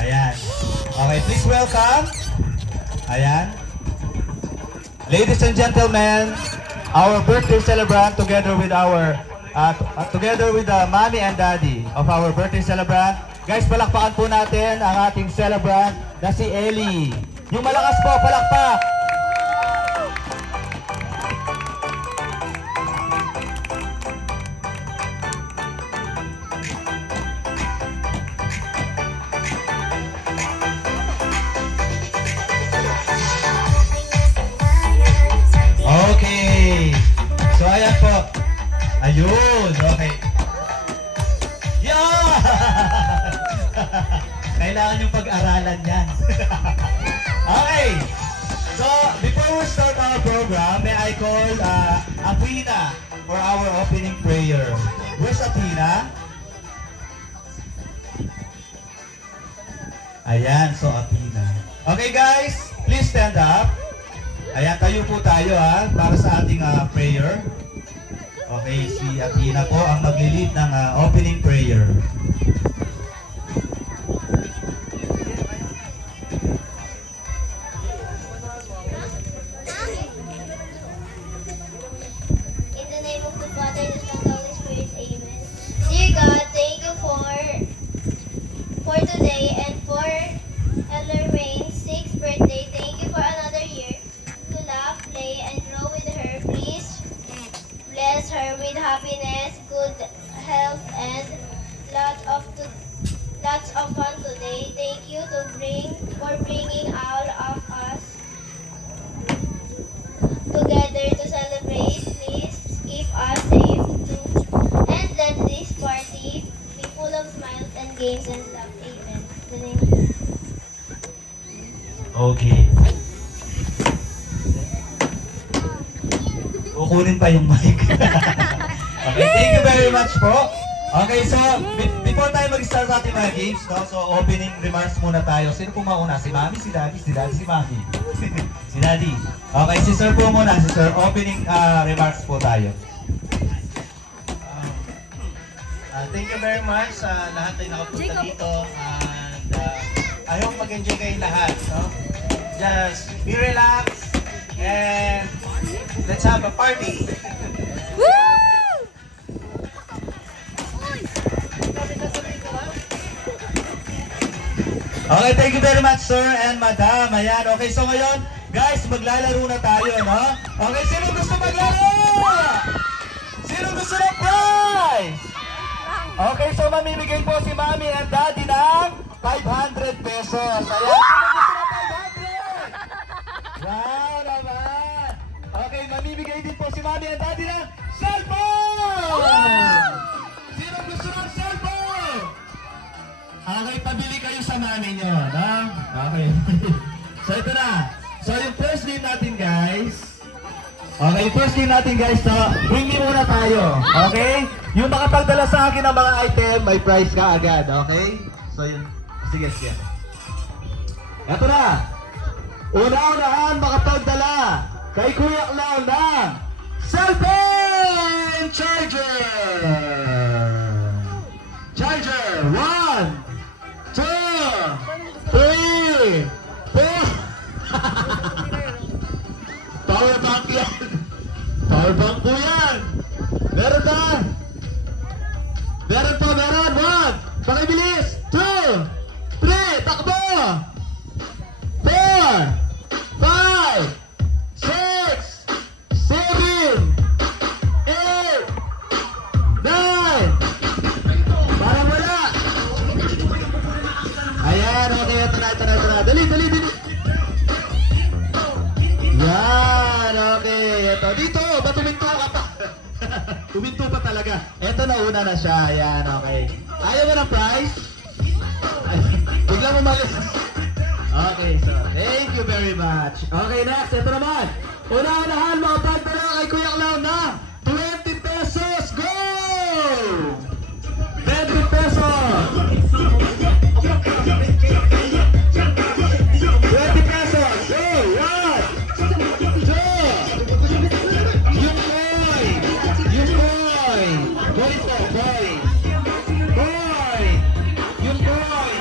Ayan. Okay, please welcome. Ayan. Ladies and gentlemen, our birthday celebrant together with our mommy and daddy of our birthday celebrant. Guys, palakpakan po natin ang ating celebrant na si Ellie. Yung malakas po, palakpak! Okay. So, ayan po. Ayun. Okay. Yeah! Kailangan yung pag-aralan yan. Okay. So, before we start our program, may I call Athena for our opening prayer. Where's Athena? Ayan, so Athena. Okay guys, please stand up. Ayan, tayo po tayo para sa ating prayer. Okay, si Athena po ang maglilid ng opening prayer. In the name of the Father, and the Son, and the Holy Spirit, Amen. Dear God, thank you for today and for Elder Rain's 6th birthday. Thank you for another year to laugh, play, and grow with her. Please bless her with happiness, good health, and lots of fun today. Thank you for bringing all of us together to celebrate. Please keep us safe too, and let this party be full of smiles and games and love. Amen. In the name of Jesus. Okay. Kukunin pa yung mic. Okay, thank you very much po. Okay, so before tayo mag-start sa ating mga games, no? So opening remarks muna tayo. Sino po mauna? Si Mami, si Daddy, si Mami. Si Daddy. Okay, si Sir po muna. Si Sir, opening remarks po tayo. Thank you very much sa lahat ay nakapunta dito. And I hope mag-enjoy kayong lahat. No? Just be relaxed and let's have a party. Okay, thank you very much, Sir and Madam. Ayan, okay, so ngayon, guys, maglalaro na tayo, no? Okay, sino gusto maglaro? Sino gusto ng prize? Okay, so mamimigay po si Mami and Daddy ng 500 pesos. Ayan, sino gusto ng 500? Wow naman! Okay, mamimigay din po si Mami and Daddy ng cellphone! Sino gusto ng cellphone? Okay, pabili kayo sa mami nyo, no? Okay. So ito na. So yung first game natin, guys. Okay, yung first game natin, guys, so bring me muna tayo. Okay? Yung makapagdala sa akin ng mga item, may prize ka agad. Okay? So yun. Sige, sige. Ito na. Una-unahan makapagdala kay Kuya Clown ng cellphone charger. Charger. 1, 2, 3, 4. Power bank yan. Power bank po yan. Meron pa. Meron pa, meron. 1. Pakibilis. 2, 3. Takbo. 4, 5, 6, 7, 8, 9. Parang wala. Ayan, okay. Ito na. Dali. Yan, okay. Ito, dito. Ba't tuminto ka pa? Tuminto pa talaga. Ito, nauna na siya. Ayan, okay. Ayaw mo ng prize? Bigla mo malis. Okay, so, thank you very much. Okay, next. Ito naman. Una-unahan, makapagdala kay Kuya Clown na 20 pesos. Go! 20 pesos. 20 pesos. Go! 1, 2. Yung boy. Boy po, boy. Boy. Yung boy.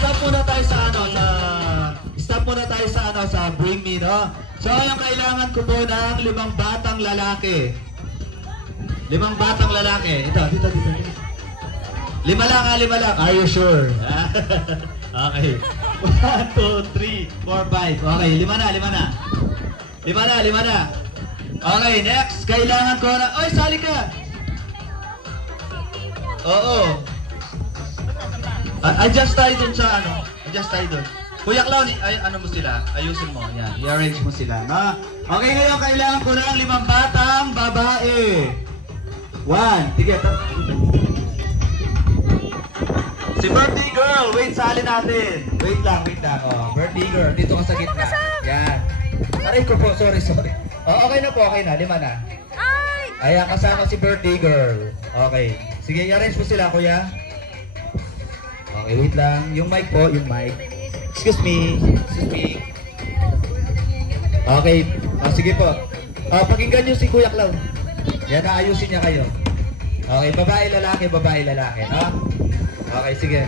stop muna tayo sa ano, sa Bring Me, no? So, yung kailangan ko po ng 5 batang lalaki. 5 batang lalaki. Ito, dito. 5 lang. Are you sure? Okay. 1, 2, 3, 4, 5. Okay, 5 na. 5 na. Okay, next. Kailangan ko na... Oy, sali ka! Oo. Adjust tayo dun sa ano. Kuya Clown, ano mo sila? Ayusin mo. Yan, i-arrange mo sila. No? Okay, ngayon kailangan ko ng 5 batang babae. 1. Sige. Si birthday girl, wait, sali natin. Wait lang. Oh, birthday girl, dito ka sa gitna. Yan. Aray ko po, sorry. Oh, okay na. 5 na. Ayan, kasama si birthday girl. Okay. Sige, i-arrange mo sila, kuya. Okay, wait lang. Yung mic po, Excuse me. Okay. Sige po. Pakinggan nyo si Kuya Clown. Yan, ayusin niya kayo. Okay, babae, lalaki. No? Okay, sige.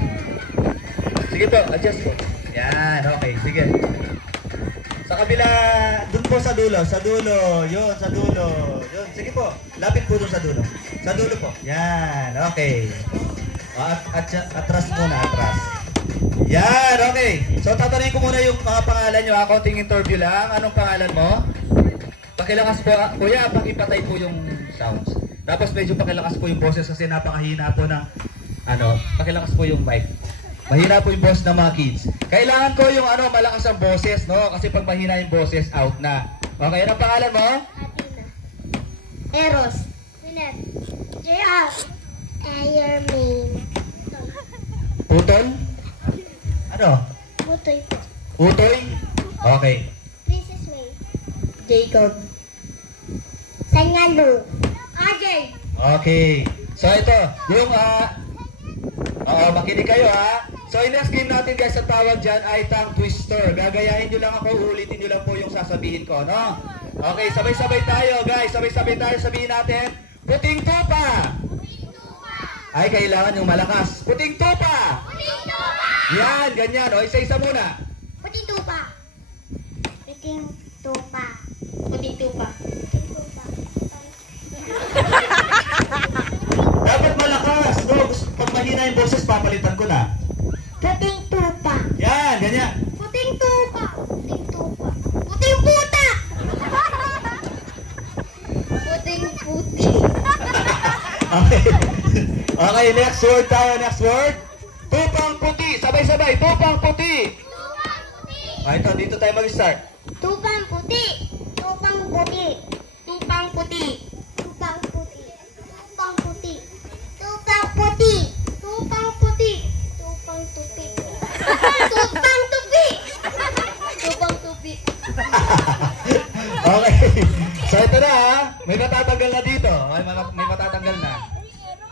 Sige po, adjust po. Yan, okay, sige. Sa kabila, dun po sa dulo. Yun, sa dulo. Yun, sige po. Lapit po dun sa dulo. Sa dulo po. Yan, okay. Atras muna. Yan, okay. So, tatanungin ko muna yung mga pangalan nyo. Konting interview lang. Anong pangalan mo? Pakilakas po. Kuya, pakipatay po yung sounds. Tapos medyo pakilakas po yung boses kasi napakahina po ng pakilakas po yung mic. Mahina po yung boses ng mga kids. Kailangan ko yung malakas ang boses, no? Kasi pag mahina yung boses, out na. Okay, anong pangalan mo? Eros. Minet. JR. Ayermain. Putol? Ano? Butoy po. Utoy? Okay. Princess May. Jacob. Sangalo. AJ. Okay. So ito, yung makinig kayo ha. So yung next game natin guys, ang tawag dyan ay tongue twister. Gagayahin nyo lang ako, ulitin nyo lang po yung sasabihin ko, no? Okay, sabay-sabay tayo guys. Sabay-sabay tayo sabihin natin. Puting tupa! Ay, kailangan yung malakas. Puting tupa! Puting tupa! Yan, ganyan. O, isa-isa muna. Puting tupa. Puting tupa. Puting tupa. Puting tupa. Dapat malakas. No, pag mahina yung boses, papalitan ko na. Puting tupa. Yan, ganyan. Puting tupa. Puting tupa. Puting puta. Puting puti. Okay. Okay, next word tayo. Next word. Tupang puti. Sabay-sabay. Tupang puti. Tupang puti. Ito, dito tayo mag-start. Tupang puti. Tupang puti. Tupang puti. Tupang puti. Tupang puti. Tupang puti. Tupang puti. Tupang tupi. Tupang tupi. Tupang tupi. Okay. So ito na ha. May matatanggal na dito. May matatanggal na.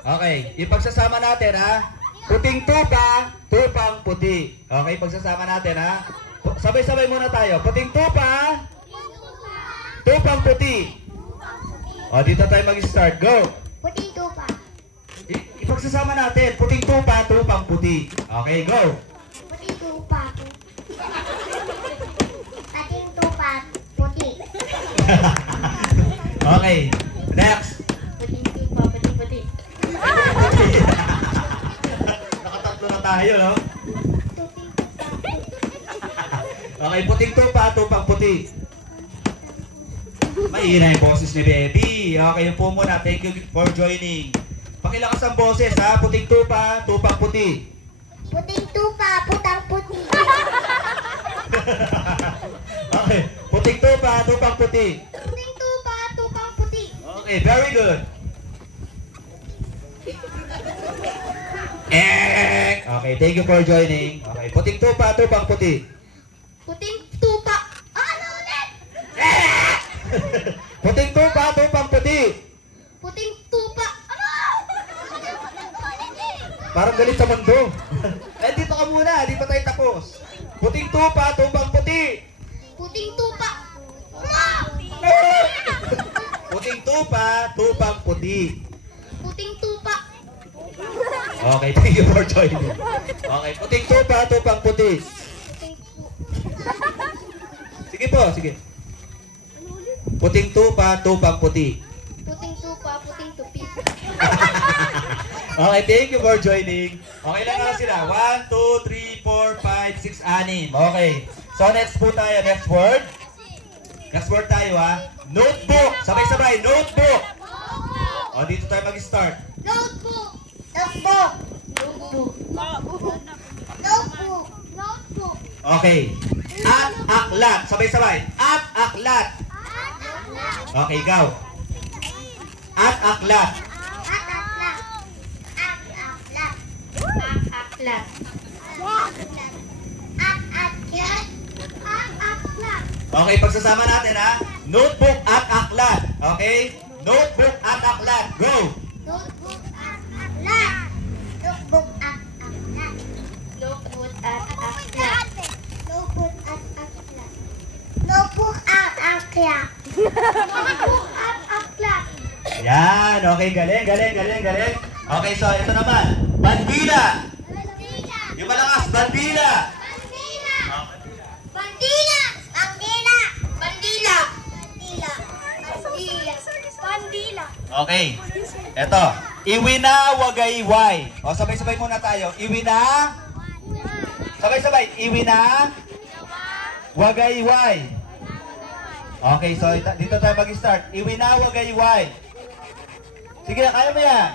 Okay. Ipagsasama natin ha. Puting tupa, tupang puti. Okay, pagsasama natin ha. Sabay-sabay muna tayo. Puting tupa, tupang puti. O, dito tayo mag-start. Go. Puting tupa. Ipagsasama natin. Puting tupa, tupang puti. Okay, go. Puting tupa. Puting tupa. Puti. Okay, next. Puting tupa. Puting puti. Nakatatlo na tayo, no? Okay, puting tupa, tupang puti. Mahina yung boses ni Baby. Okay, yun po muna. Thank you for joining. Pakilakas ang boses, ha? Puting tupa, tupang puti. Puting tupa. Putang puti. Okay, puting tupa, tupang puti. Puting tupa. Tupang puti. Okay, very good. Okay, thank you for joining. Okay, puting tupa, tupang puti. Puting tupa. Ano ulit? Puting tupa, tupang puti. Puting tupa. Ano? Parang galit sa mundo. Dito ka muna, di pa tayo tapos. Puting tupa, tupang puti. Puting tupa. Puting tupa, tupang puti. Puting tupa. Okay, thank you for joining. Okay, puting tupa, tupang puti. Sige po, sige. Puting tupa, tupang puti. Puting tupa, puting tupi. Okay, thank you for joining. Okay lang nga sila. 1, 2, 3, 4, 5, 6, 6. Okay. So next po tayo. Next word. Next word tayo ha. Notebook. Sabay-sabay. Notebook. O, dito tayo mag-start. Notebook. Notebook. Notebook. Notebook. Notebook. Okay. At aklat. Sabay-sabay. At aklat. Okay, ikaw. At aklat. Aklat. Okay, pagsasama natin ha. Notebook at aklat. Okay? Notebook at aklat. Go! Notebook at aklat. Notebook at aklat. Notebook at aklat. Notebook at aklat. Notebook at aklat. Notebook at aklat. Yan. Okay, galing, galing, galing, galing. Okay, so ito naman. Bandila. Bandila. Yung malakas, bandila. Bandila. Bandila. Bandila. Bandila. Bandila. Bandila. Bandila. Okay. Ito. Iwinawagayway. O, sabay-sabay muna tayo. Sabay-sabay. Wagayway. Okay, so dito tayo mag-start. Iwinawagayway. Sige, kaya mo yan.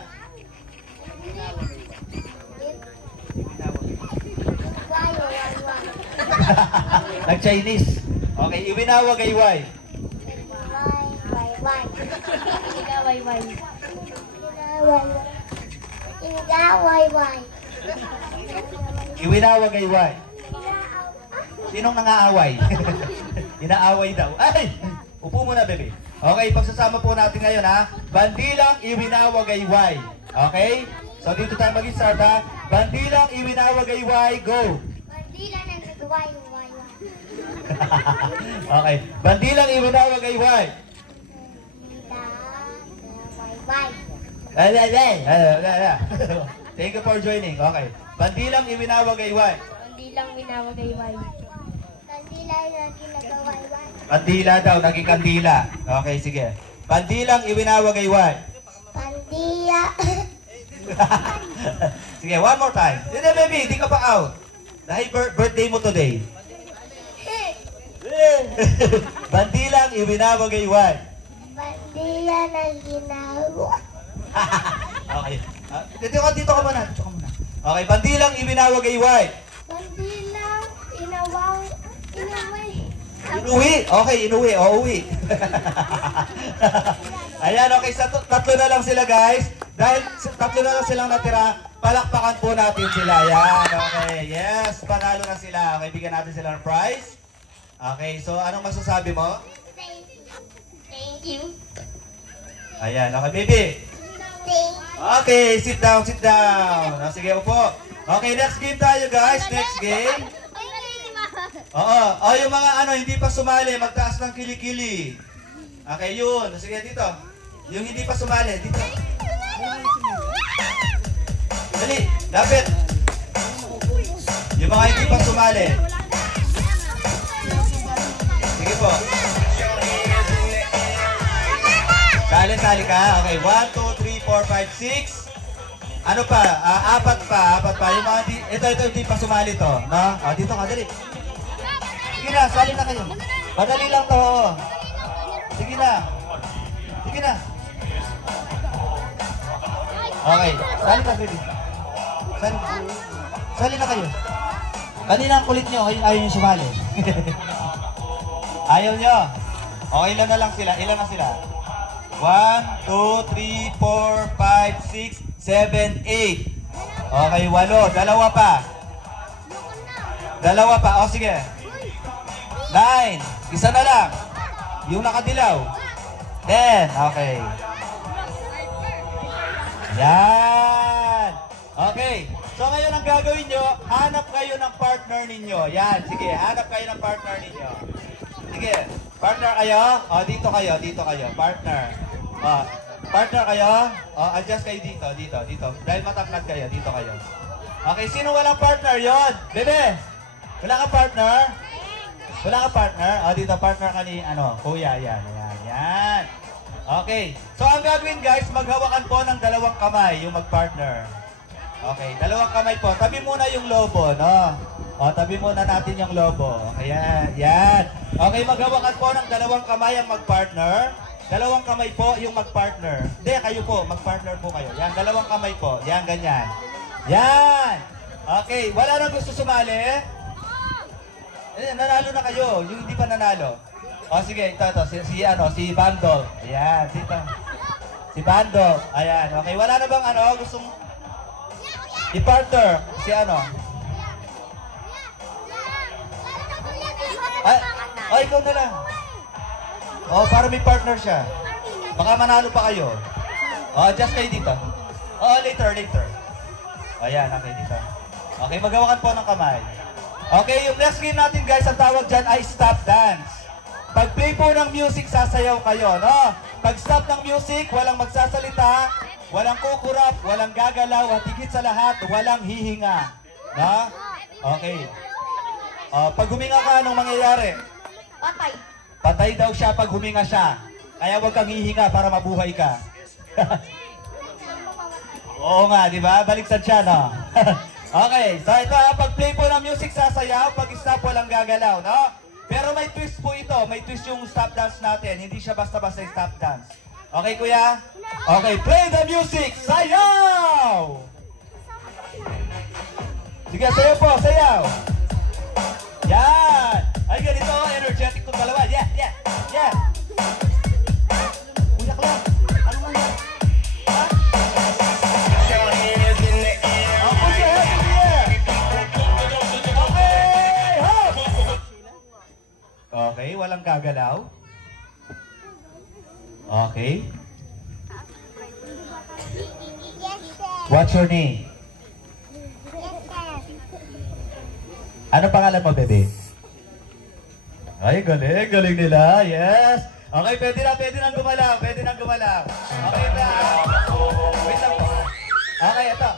Nag-Chinese. Okay, iwinawagayway. Iwinawagayway. Sinong nangaaway? Inaaway daw. Ay! Upo muna, bebe. Okay, pagsasama po natin ngayon ha. Bandilang iwinawagayway. Okay? So dito tayo mag-start ha. Bandilang iwinawagayway, go! Bandila ng nagway-way. Okay. Bandilang iwinawagayway. Thank you for joining. Okay. Bandilang iwinawagayway. Bandilang winawagayway. Bandila na ginagawayway. Bandila daw, naging kandila. Okay, sige. Bandilang iwinawagayway. Bandila. Sige, one more time. Hindi, baby, hindi ka pa out. Dahil birthday mo today. Bandilang iwinawagayway. Bandila na ginawa. Okay. Dito ka muna. Dito ka muna. Okay, bandilang iwinawagayway. Bandilang inawang inaway. Inuwi. Okay, inuwi. O, uwi. Ayan, okay. Tatlo na lang sila, guys. Dahil tatlo na lang silang natira, palakpakan po natin sila. Ayan, okay. Yes, panalo na sila. Okay, bigyan natin sila ng prize. Okay, so anong masasabi mo? Thank you. Ayan, okay, baby. Okay, sit down, sit down. O, sige, upo. Okay, next game tayo, guys. Next game. Oo. O, yung mga hindi pa sumali, magtaas ng kilikili. Okay, yun. Sige, dito. Yung hindi pa sumali, dito. Dali, lapit. Yung mga hindi pa sumali. Sige po. Sali ka. Okay, 1, 2, 3, 4, 5, 6. Ano pa? Apat pa. Yung mga ito hindi pa sumali to. No? Dito ka, dali. Sige na, sali na kayo. Madali lang to. Sige na. Okay, sali ka, baby. Sali na kayo. Kanina ang kulit nyo, ayaw nyo sumali. Ayaw nyo. Okay, ilan na lang sila? Ilan na sila? 1, 2, 3, 4, 5, 6, 7, 8. Okay, 8. Dalawa pa. O, sige. 9. Isa na lang. Yung nakadilaw. 10. Okay. Yan. Okay. So, ngayon ang gagawin nyo, hanap kayo ng partner ninyo. Yan. Sige, hanap kayo ng partner ninyo. Sige. Partner kayo? O, dito kayo. Partner. O, Partner kayo? Adjust kayo dito. Dahil matangkad kayo, dito kayo. Okay, sino walang partner yon? Bebe! Wala ka partner? Wala ka partner? Dito partner ka ni, kuya, yan. Okay, so ang gagawin guys, maghawakan po ng dalawang kamay, yung mag-partner. Okay, dalawang kamay po. Tabi muna yung lobo, no? Tabi muna natin yung lobo. Ayan, yan. Okay, maghawakan po ng dalawang kamay ang mag-partner. Dalawang kamay po yung mag-partner. Hindi, kayo po, mag-partner po kayo. Yan, dalawang kamay po. Yan, ganyan. Yan! Okay, wala nang gusto sumali? Nanalo na kayo, yung hindi pa nanalo. Sige, ito, si Bando. Ayan, si Bando. Ayan, okay, wala na bang gustong i-partner? Si ikaw na lang. Para may partner siya. Baka manalo pa kayo. Just kayo dito. Later. Ayan, okay, dito. Okay, maghawakan po ng kamay. Okay, yung next game natin guys, ang tawag dyan ay stop dance. Pag play po ng music, sasayaw kayo, no? Pag stop ng music, walang magsasalita, walang kukurap, walang gagalaw, at higit sa lahat, walang hihinga. No? Okay. Pag huminga ka, anong mangyayari? Patay. Patay daw siya pag huminga siya. Kaya huwag kang hihinga para mabuhay ka. Oo nga, di ba? Baliktad siya, no? Okay, so ito pag play po ng music, sasayaw, pag stop, walang gagalaw, no? Pero may twist po ito, may twist yung stop dance natin, hindi siya basta-basta yung stop dance. Okay, kuya? Okay, play the music, sayaw! Sige, sayaw po, sayaw! Yan! Ay, ganito, energetic itong dalawa, yeah! Uyak lang, ano mo yan? Okay, walang gagalaw. Okay. What's your name? Ano pangalan mo, bebe? Ay, galing nila. Yes. Okay, pwede na gumalaw. Okay na. Wait lang po. Okay, ito.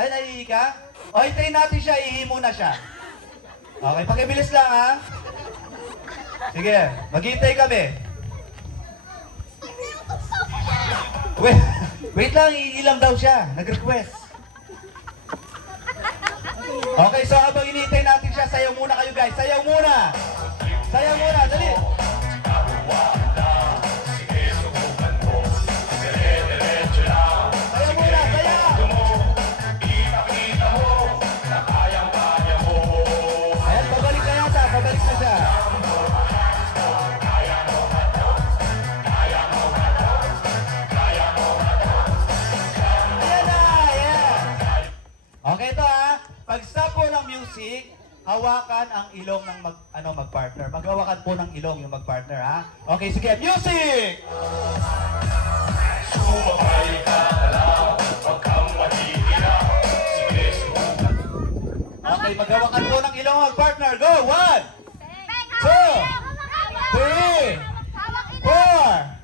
Ay, naihi ka? Hintayin natin siya, ihi muna siya. Okay, pakibilis lang ha. Sige, maghintay kami. Wait lang, iilang daw siya. Nag-request. Okay, so habang hinihintay natin siya, sayaw muna kayo guys. Sayaw muna, dali. Sayaw muna, sayaw. Ayan, babalik na siya. Okay, ito ha. Pag stop po ng music, hawakan ang ilong ng mag-partner. Maghawakan po ng ilong yung mag-partner ha. Okay, sige, music! Okay, maghawakan po ng ilong mag-partner. Go! 1, 2, 3, 4, 5.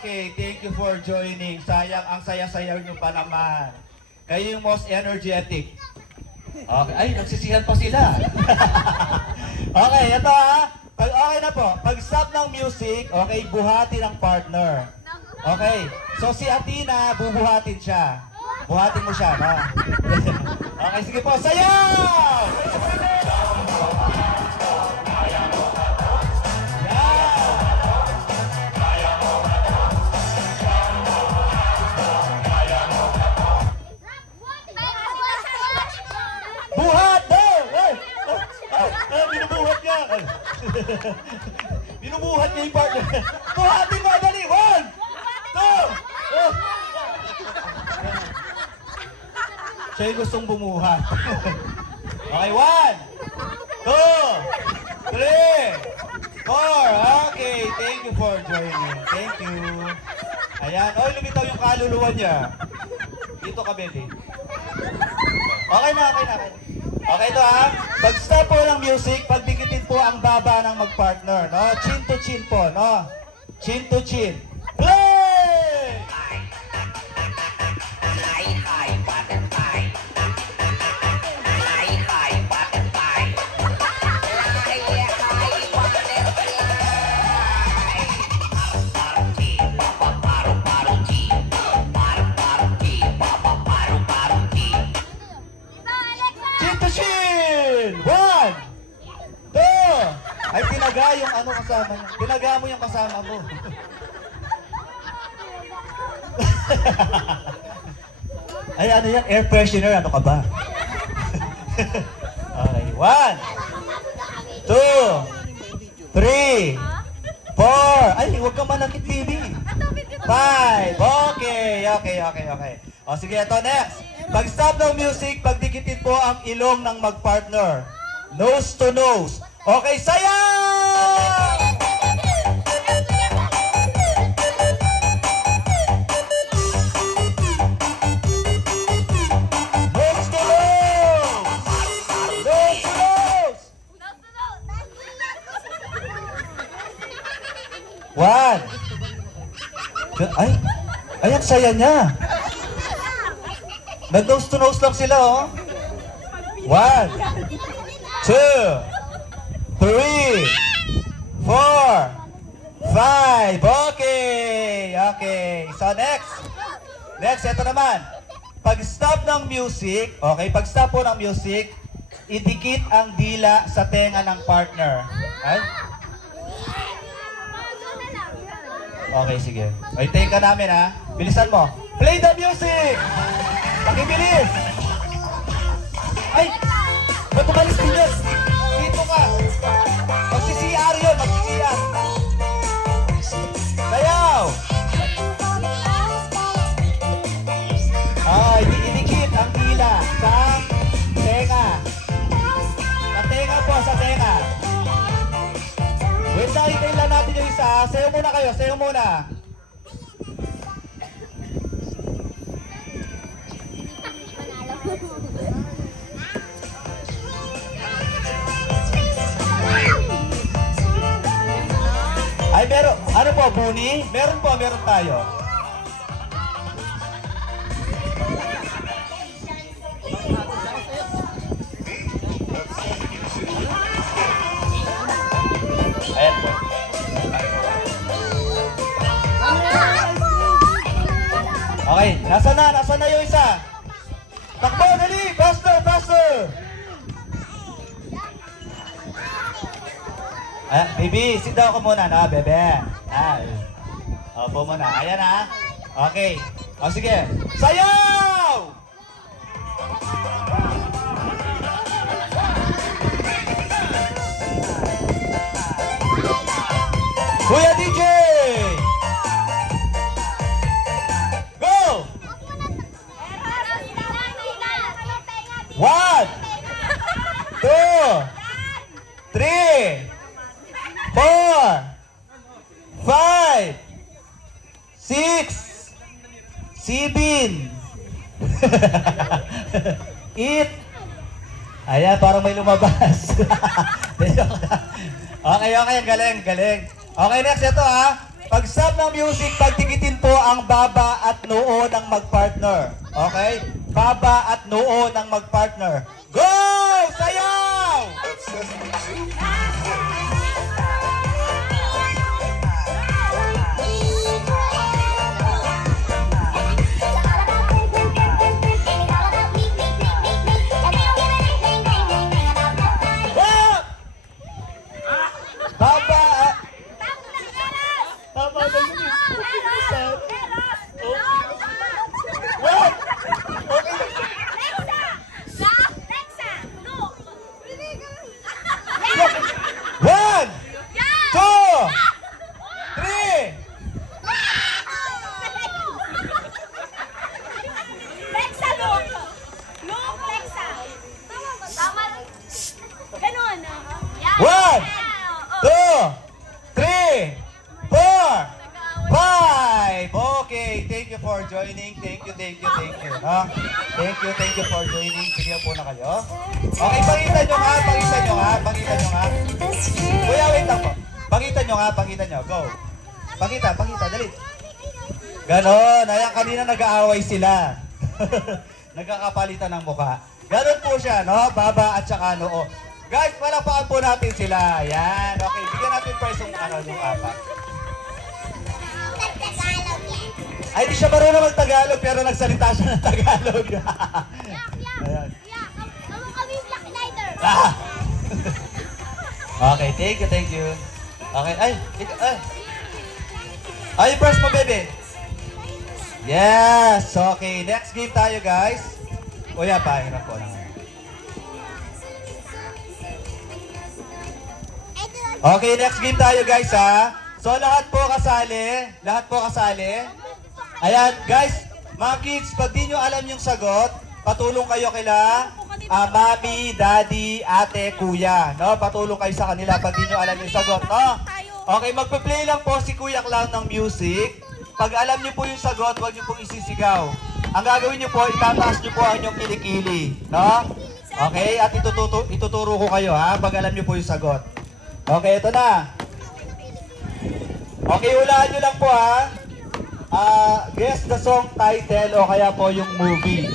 Okay, thank you for joining. Sayang, ang saya-sayaw nyo pa naman. Kayo yung most energetic. Okay, ay, nagsisihan pa sila. Okay, ito ha. Okay na po. Pag stop ng music, okay, buhati ng partner. Okay, so si Athena, bubuhatin siya. Buhatin mo siya, no? Okay, sige po, sayaw! Buhat daw! Binubuhat niya! Binubuhat niya yung partner. Buhatin mo, dali! 1, 2! Siya yung gustong bumuhat. Okay, 1, 2, 3, 4. Okay, thank you for joining. Thank you. Ayan. Lumitaw yung kaluluwa niya. Dito ka, baby. Okay na. Okay ito ha. Pag stop po ng music, pagdikitin po ang baba ng mag-partner. No? Chin to chin po. No? Chin to chin. Play! Chin to chin! 1, 2. Ay, tinaga yung ano kasama niya. Tinaga mo yung kasama mo. Ay, ano yan? Air freshener. Ano ka ba? Okay. 1, 2, 3, 4. Ay, huwag kang manakit, baby. 5. Okay. O, sige, ito next. Pag stop ng music, pagdikitin po ang ilong ng mag-partner. Nose to nose. Okay, sayaw! Nose to nose! Nose to nose! 1. Ay, ang saya niya. Nag-nose to nose lang sila, oh. 1, 2, 3, 4, 5. Okay. So next, ito naman. Pag stop ng music, okay, pag stop po ng music, idikit ang dila sa tenga ng partner. Ay? Okay, sige. Okay, take ka namin, ha. Bilisan mo. Play the music! Pakibilis! Ay! Ba't umalis din yun? Dito ka! Magsisiyar yun! Magsisiyar! Sayaw! Ay, idikit ang dila sa tenga. Sa tenga po, sa tenga. Wait na, hintayin lang natin yung isa. Sayo muna kayo, sayo muna. Ay, meron. Ano po, Buni? Meron tayo. Ayan po. Okay, nasa na yung isa? Takbo, dali! Faster! Baby, sit down ka muna, no, bebe. Opo muna. Ayan, ha. Okay. O, sige. Sayaw! Kuya DJ! Go! 1, 2, 3, 4, 5, 6, 7, 8. Ayan, parang may lumabas. Okay, galing. Okay, next, ito ha. Pag stop ng music, pagtikitin po ang baba at noo ng mag-partner. Okay? Baba at noo ng mag-partner. Go! Sayaw! joining. Thank you. Ha? Thank you for joining. Sige po na kayo. Okay, pakita nyo nga. Kuya, wait lang po. Pakita nyo. Go. Pakita, dali. Ganon. Ayan, kanina nag-aaway sila. Nagkakapalitan ng mukha. Ganon po siya, no? Baba at saka noo. Guys, palakpakan po natin sila. Ayan. Okay, bigyan natin first yung apat. Ay, di siya marunong mag-Tagalog pero nagsalita siya ng Tagalog. Ayan. Okay, thank you. Okay, ay, first mo, baby. Yes, okay. Next game tayo, guys. Kuya, pahirap po lang. Okay, next game tayo, guys, ha. So, lahat po kasali. Ayan, guys, mga kids, pag di nyo alam yung sagot, patulong kayo kila mami, daddy, ate, kuya. No? Patulong kayo sa kanila pag di nyo alam yung sagot. No? Okay, magpa-play lang po si Kuya Clown ng music. Pag alam nyo po yung sagot, huwag nyo pong isisigaw. Ang gagawin nyo po, itataas nyo po ang inyong kilikili. No? Okay, at ituturo ko kayo, ha? Pag alam nyo po yung sagot. Okay, ito na. Okay, hulaan nyo lang po, ha? Guess the song title o kaya po yung movie.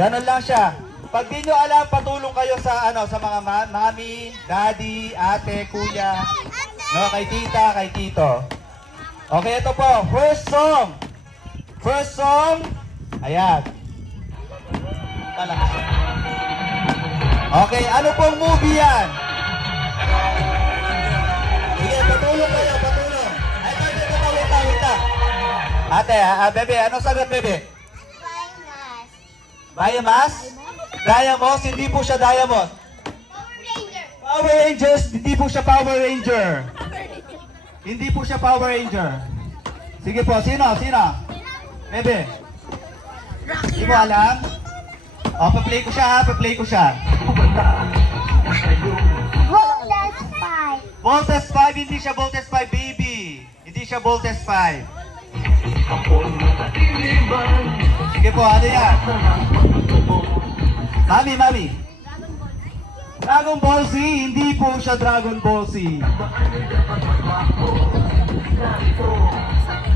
Ganon lang siya. Pag di nyo alam, patulong kayo sa sa mga mami, daddy, ate, kuya, no, kay tita, kay tito. Okay, ito po. First song. Ayan. Talaga. Okay, ano pong movie yan? Sige, patulong kayo, patulong. Ay, wait lang. Ate, bebe, anong sagot, bebe? Baymas? Diamos? Hindi po siya Diamos. Power Rangers? Hindi po siya Power Ranger. Hindi po siya Power Ranger. Sige po, sino? Bebe? Hindi mo alam? O, pa-play ko siya. Voltes 5, hindi siya Voltes 5, baby. Hindi siya Voltes 5. Sige po, ano yan? Mami. Dragon Ball Z, hindi po siya Dragon Ball Z.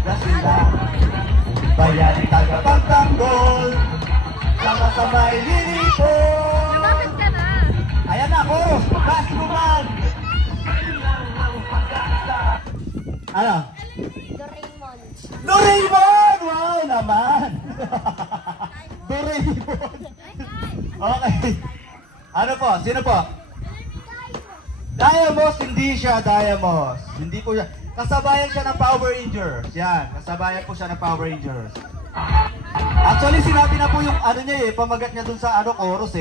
Dasila, bayan tagapagtanggol, sa may lilipo. Ayan ako, basketball. Ano? Doraemon! Wow naman! Doraemon! Okay. Ano po? Sino po? Diamos, hindi siya Diamos. Hindi po siya. Kasabayan siya ng Power Rangers. Yan. Kasabayan po siya ng Power Rangers. Actually, sinabi na po yung ano niya pamagat niya dun sa chorus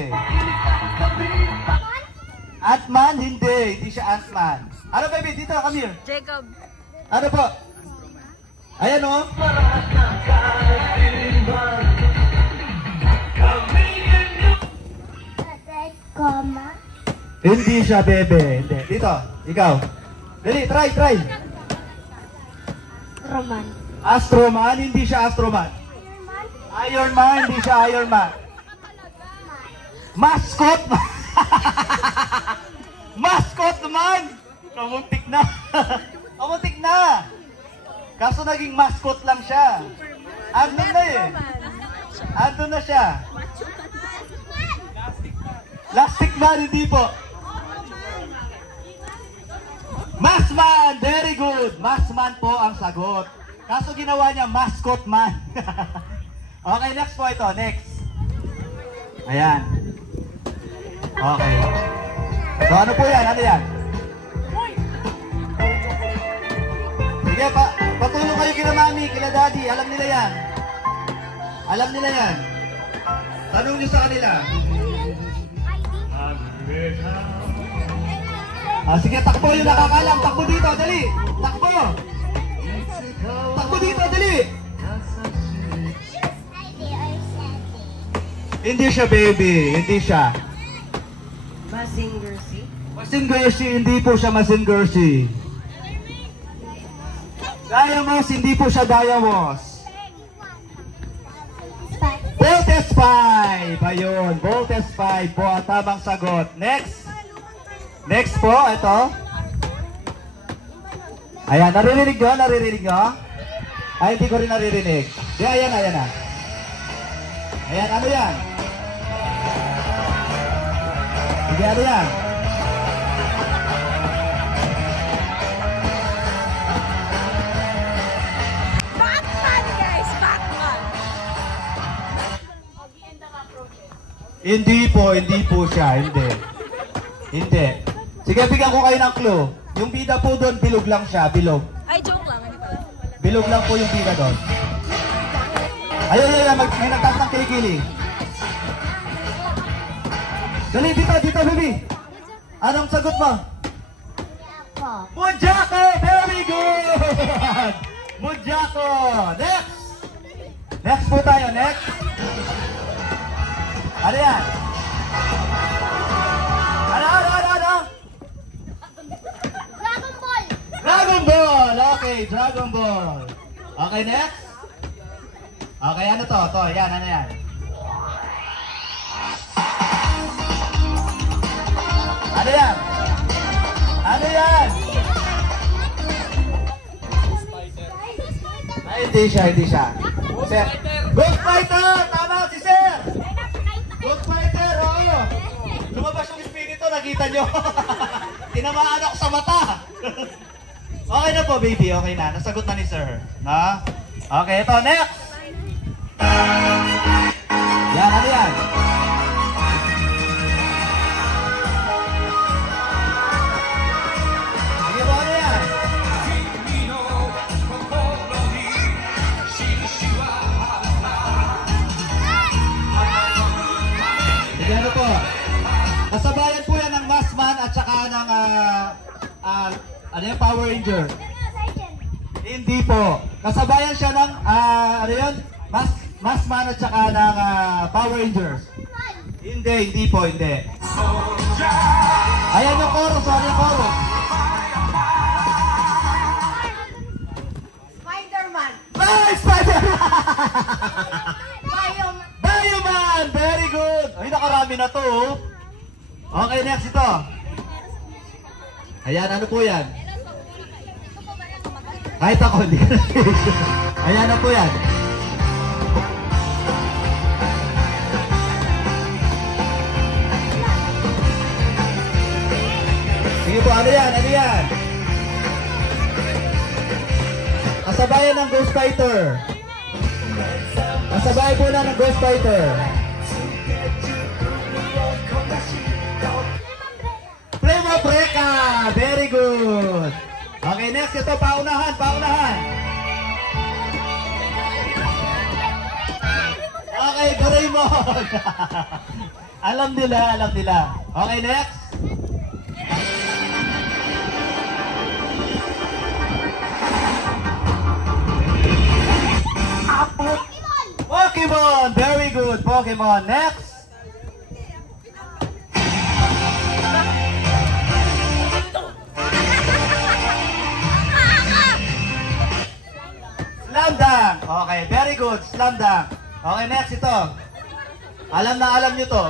Ant-Man? Hindi. Hindi siya Ant-Man. Ano baby? Dito, come here. Jacob. Ano po? Ayan o. Hindi siya, bebe. Hindi. Dito, ikaw. Dali, try. Astroman, hindi siya Astroman. Iron Man, hindi siya Iron Man. Mascot man. Mascot man. Kamuntik na. Kamuntik na. Kaso naging mascot lang siya. Andun na Andun na siya. Plastic Man, hindi po. Maskman, very good. Maskman po ang sagot. Kaso ginawa niya mascot man. Okay, next po ito. Next. Ayan. Okay. So ano po yan? Ano yan? Sige, patulong kayo kila mami, kila daddy. Alam nila yan. Alam nila yan. Tanong niyo sa kanila. Sige, takbo yung nakakalam. Takbo dito, dali. Takbo. Takbo dito, dali. Hindi siya, baby. Hindi siya. Mazingersi. Mazingersi, hindi po siya Mazingersi. Diamos, hindi po siya Diamos. 5. Ayun, Voltes 5 po ang tamang sagot. Next. Next po, ito. Ayan, naririnig nyo? Naririnig nyo? Ay, hindi ko rin naririnig. Di, ayan na, ayan na. Ayan, ano yan? Hindi, ano yan? Batman, guys! Batman! Hindi po siya, hindi. Hindi. Sige, bigyan ko kayo ng clue. Yung bida po doon, bilog lang siya, bilog. Ay, joke lang. Hindi pala. Bilog lang po yung bida doon. Ayun, may nagtaas ng kilikili. Dali, dito, baby. Anong sagot mo? Mujako! Very good! Mujako! Next! Next po tayo, next. Ano yan? Ano? Dragon Ball! Dragon Ball! Okay, Dragon Ball. Okay, next. Okay, ano to? Yan, ano yan? Ano yan? Ano yan? Ay, hindi siya. Sir. Ghost Fighter! Tama si Sir! Ghost Fighter, oo. Lumabas yung espiritu, nakita nyo. Tinamaan ako sa mata. Okay na po, baby. Okay na. Nasagot na ni Sir. Na? Okay, ito. Next! Yan, ano yan? Sige po, ano yan? Sige, ano po? Kasabayan po yan ng Maskman at saka ng ano yung Power Ranger? Hindi po. Kasabayan siya ng ano yun? Maskman at saka ng Power Rangers. Hindi po. Ayan yung chorus, Spider-Man! Ay, Spider-Man! Bioman! Bioman! Very good! Ay, nakarami na to. Okay, next ito. Ayan, ano po yan? Kahit ako, hindi ka natin. Ayan, ano po yan? Sige po, ano yan? Kasabayan ng Ghost Fighter. Kasabay po na ng Ghost Fighter. Flame of Reka! Very good! Okay, next. Ito, paunahan. Okay, Doraemon! alam nila. Okay, next. Pokemon! Very good, Pokemon. Next! Slam Dunk! Okay, very good, Slam Dunk. Okay, next ito. Alam nyo to.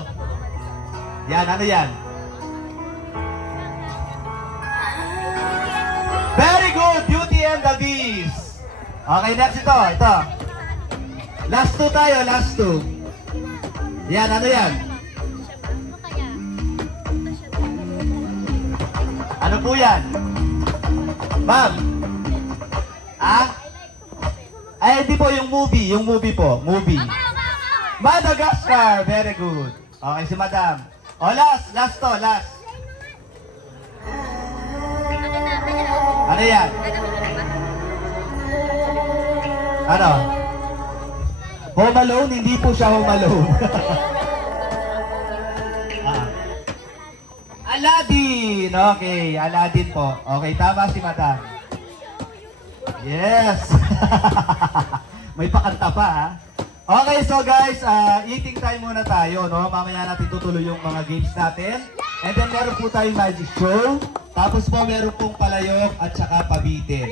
Yan, ano yan? Very good, Beauty and the Beast. Okay, next ito. Last two tayo, last two. Yan, ano yan? Ano po yan? Ma'am? Ay, hindi po, yung movie po, movie. Madagascar, very good. Okay, si Madam. O, last. Ano yan? Ano? Home Alone? Hindi po siya Home Alone. Aladdin! Okay, Aladdin po. Okay, tama si Madam. Yes! May pakanta pa, ha? Okay, so guys, eating time muna tayo, no? Mamaya natin tutuloy yung mga games natin. And then meron po tayong magic show. Tapos po meron pong palayok at saka pabitin.